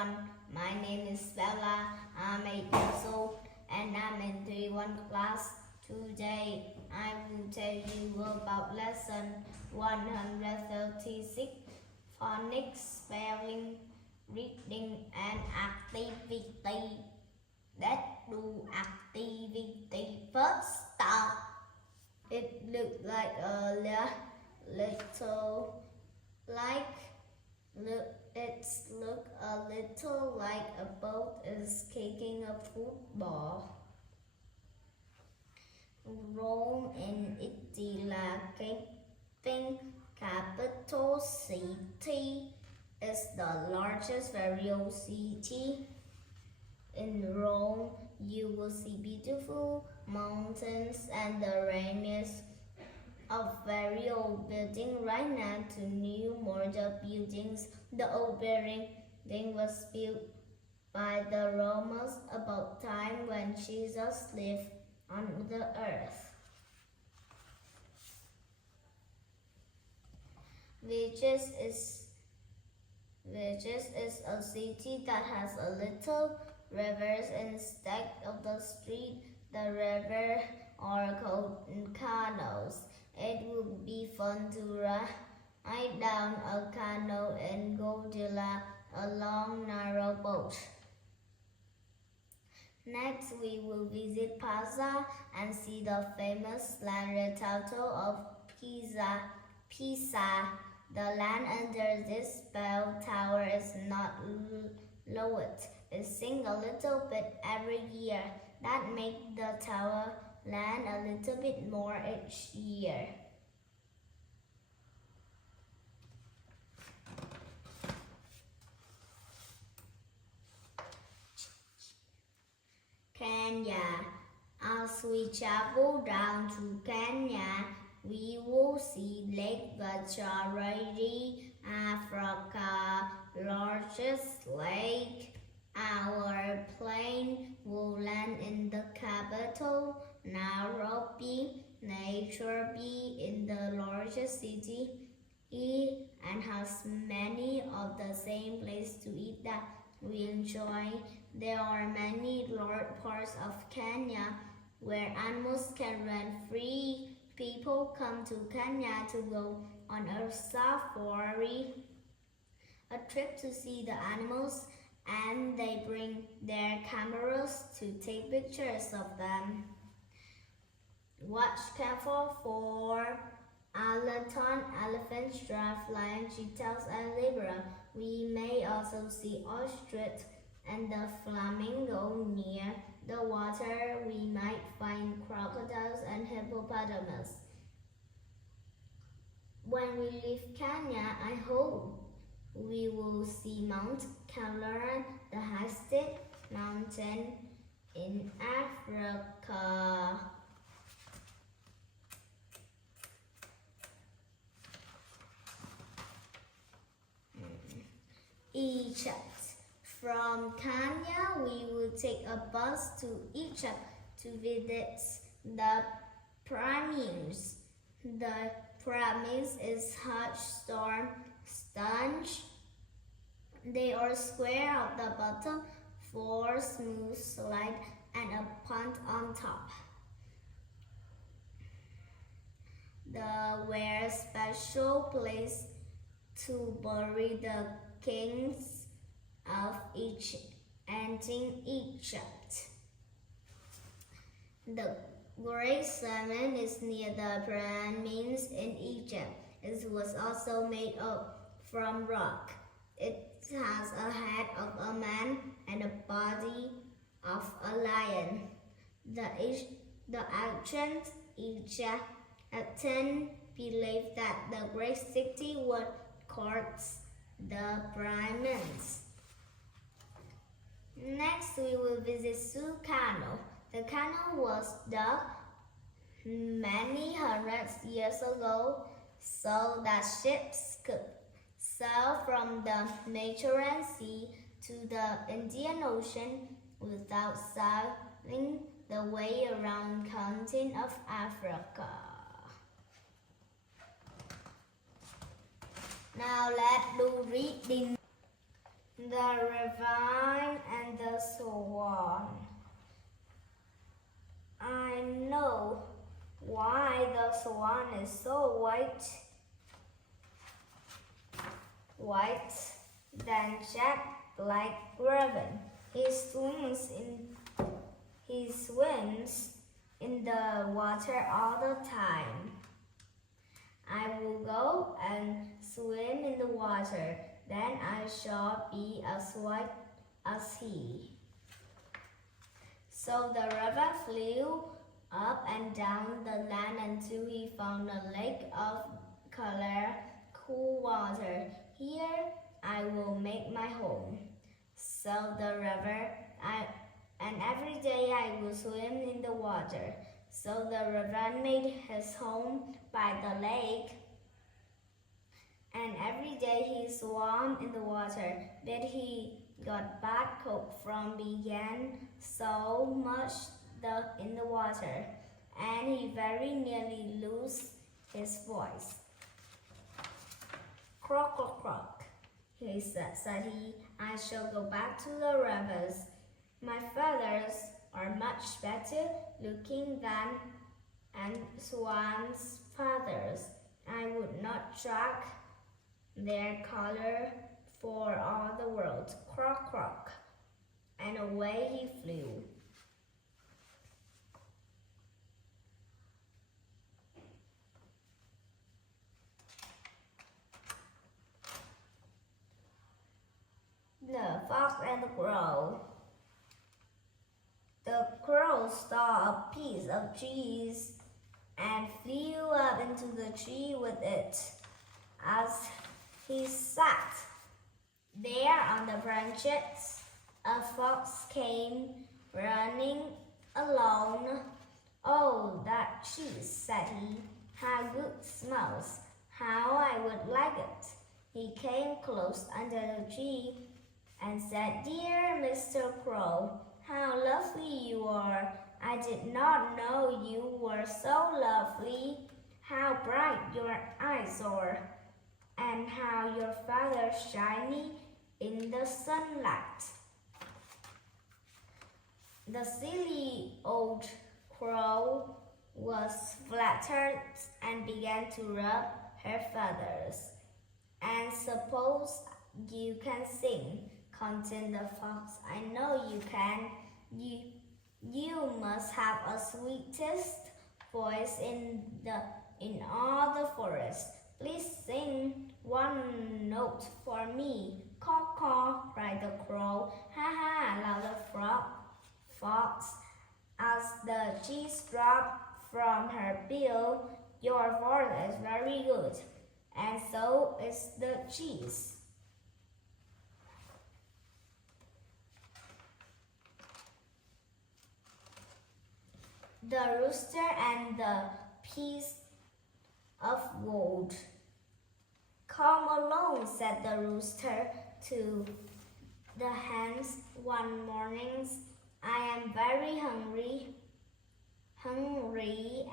everyone, my name is Bella. I'm 8 years old and I'm in 3-1 class. Today I will tell you about lesson 136, Phonics, spelling, reading and activity. Let's do activity first. Start. It looks like a little a little like a boat is kicking a football. Rome in Italy là capital city is the largest variable city. In Rome, you will see beautiful mountains and the rainest of very old building right now to new modern buildings. The old building was built by the Romans about time when Jesus lived on the earth. Viges is a city that has a little rivers instead of the street. The river are called canals. It would be fun to ride down a canal and go a long narrow boat. Next, we will visit Pisa and see the famous land retablo of Pisa. The land under this bell tower is not lowered. It sinks a little bit every year. That makes the tower land a little bit more each year. Kenya. As we travel down to Kenya, we will see Lake Victoria, Africa's largest lake. Our plane will land in the capital, Nairobi. Nature be in the largest city and has many of the same places to eat that we enjoy. There are many large parts of Kenya where animals can run free. People come to Kenya to go on a safari, a trip to see the animals, and they bring their cameras to take pictures of them. Watch careful for elephants, giraffe, lion, cheetahs, and zebra. We may also see ostrich and the flamingo. Near the water, we might find crocodiles and hippopotamus. When we leave Kenya, I hope we will see Mount Kenya, the highest mountain in Africa. Egypt. From Kenya, we will take a bus to Egypt to visit the pyramids. The pyramids is hot stone. They are square at the bottom, 4 smooth slide, and a pond on top. There were special place to bury the kings of ancient Egypt. The Great Pyramid is near the pyramids in Egypt. It was also made up from rock. It has a head of a man and a body of a lion. The ancient Egyptians believed that the great city would guard the pyramids. Next, we will visit Suez Canal. The canal was dug many hundreds years ago so that ships could sail from the Mediterranean Sea to the Indian Ocean without sailing the way around the continent of Africa. Now let's do reading. the ravine and the swan. I know why the swan is so white than jet like raven. He swims in the water all the time. I will go and swim in the water, then I shall be as white as he. So the raven flew up and down the land until he found a lake of clear, cool water. Here I will make my home. So the river, and every day I will swim in the water. So the raven made his home by the lake, and every day he swam in the water, but he got bad cold from being so much in the water, and he very nearly lost his voice. Croak, croak, croak, said he, I shall go back to the rivers. My feathers are much better looking than and swan's feathers. I would not track their color for all the world. Croak, croak, and away he flew. The fox and the crow. The crow saw a piece of cheese and flew up into the tree with it. As he sat there on the branches, a fox came running along. Oh, that cheese, said he. How good it smells. How I would like it. He came close under the tree and said, Dear Mr. Crow, how lovely you are. I did not know you were so lovely. How bright your eyes are, and how your feathers shiny in the sunlight. The silly old crow was flattered and began to rub her feathers. And suppose you can sing, continued the fox. I know you can. You must have a sweetest voice in all the forest. Please sing one note for me. Caw, caw, cried the crow. Ha ha, laughed the fox. As the cheese dropped from her bill, your voice is very good, and so is the cheese. The rooster and the piece of gold. Come along, said the rooster to the hens one morning. I am very hungry,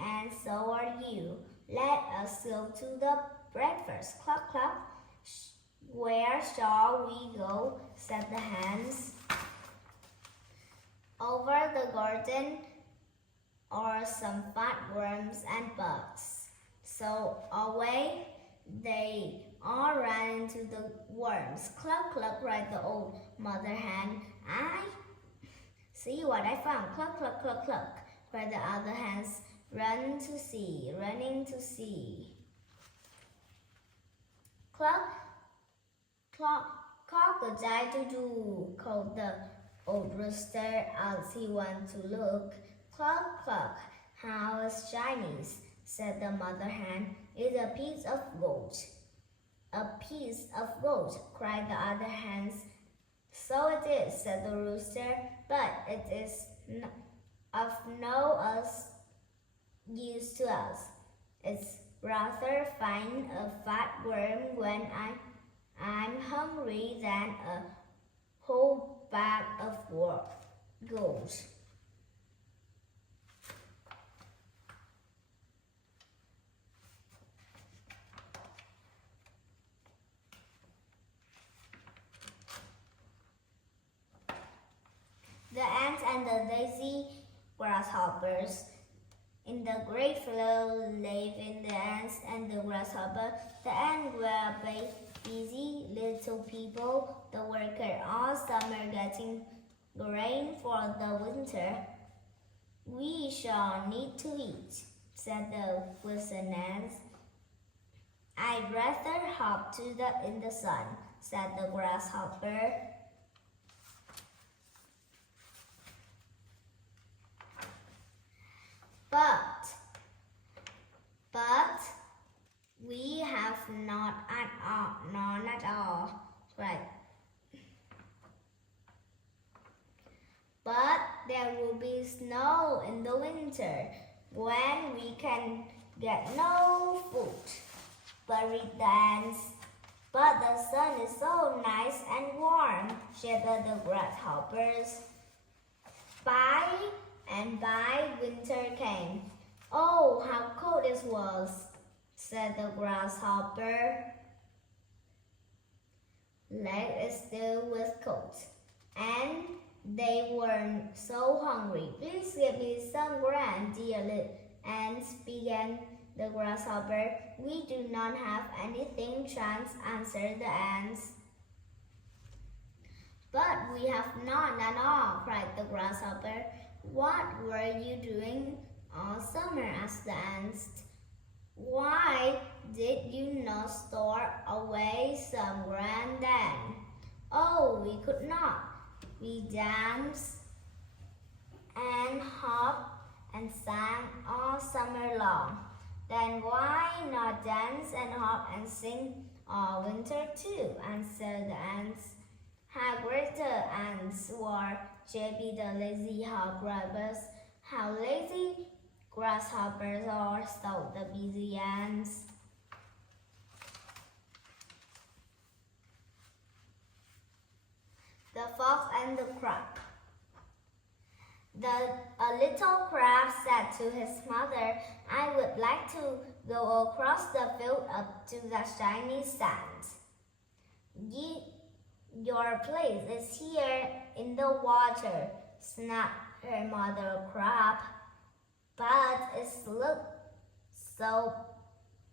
and so are you. Let us go to the breakfast. Cluck, cluck. Where shall we go? Said the hens. Over the garden or some fat worms and bugs. So away they all ran into the worms. Cluck, cluck, cried the old mother hen. I see what I found. Cluck, cluck, cluck, cluck, cried the other hens. Running to see. Cluck, cluck, cock-a-doodle-doo, called the old rooster as he went to look. Cluck, cluck, how is Chinese? Said the mother hen. It's a piece of gold. A piece of gold, cried the other hens. So it is, said the rooster, but it is of no use to us. It's rather fine a fat worm when I'm hungry than a whole bag of gold. and the lazy grasshoppers. In the great flow live in the ants and the grasshopper. The ants were busy little people. The worker all summer getting grain for the winter. We shall need to eat, said the wilson ants. I'd rather hop in the sun, said the grasshopper. But we have none at all, right? But there will be snow in the winter when we can get no food. Worried the ants. But the sun is so nice and warm, shivered the grasshoppers. By and by winter came. Oh, how cold it was, said the grasshopper. Leg is still with cold, and they were so hungry. Please give me some grain, dear little ants, began the grasshopper. We do not have anything, chance, answered the ants. But we have none at all, cried the grasshopper. What were you doing all summer? asked the ants. Why did you not store away some grain then? Oh, we could not. We danced and hopped and sang all summer long. Then why not dance and hop and sing all winter too? Answered the ants. How great the ants were, chirped the lazy hoppers. How lazy grasshoppers are, thought the busy ants. The fox and the crab. A little crab said to his mother, I would like to go across the field up to the shiny sand. Your place is here in the water, snapped her mother crab. But it looks so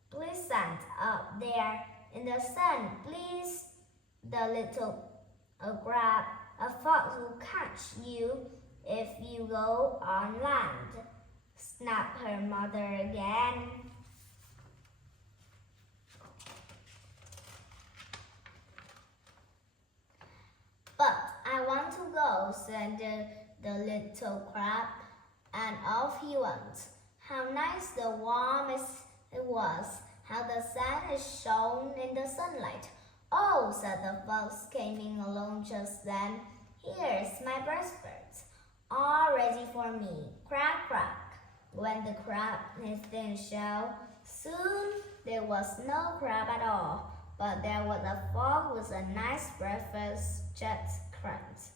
pleasant up there in the sun. Please, the little crab, a fox will catch you if you go on land, snapped her mother again. But I want to go, said the little crab, and off he went. How nice the warm it was, how the sun shone in the sunlight. Oh, said the fox, coming along just then. Here's my breastplate, all ready for me. Crack, crack, went the crab in his thin shell. Soon there was no crab at all, but there was a frog with a nice breakfast, just crumbs.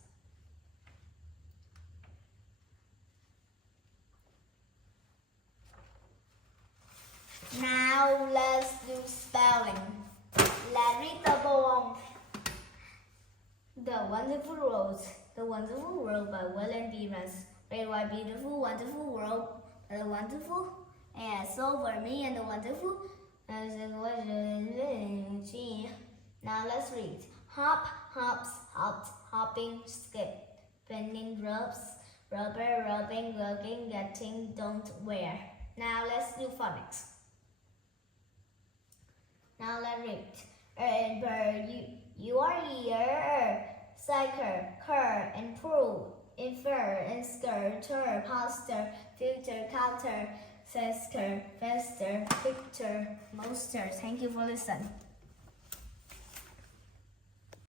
Now let's do spelling. Let's read the poem. The Wonderful World. The Wonderful World by William Stevens. Read by Beautiful, Wonderful World. The wonderful and so for me and the wonderful. Now let's read. Hop, hops, hopped, hopping, skip, bending ropes, rubber, rubbing, working, getting, don't wear. Now let's do phonics. Now let's read. Bird, you are here. Cycle, cur, improve, infer, inscur, tur, poster, filter, counter, faster, picture, monster. Thank you for listening.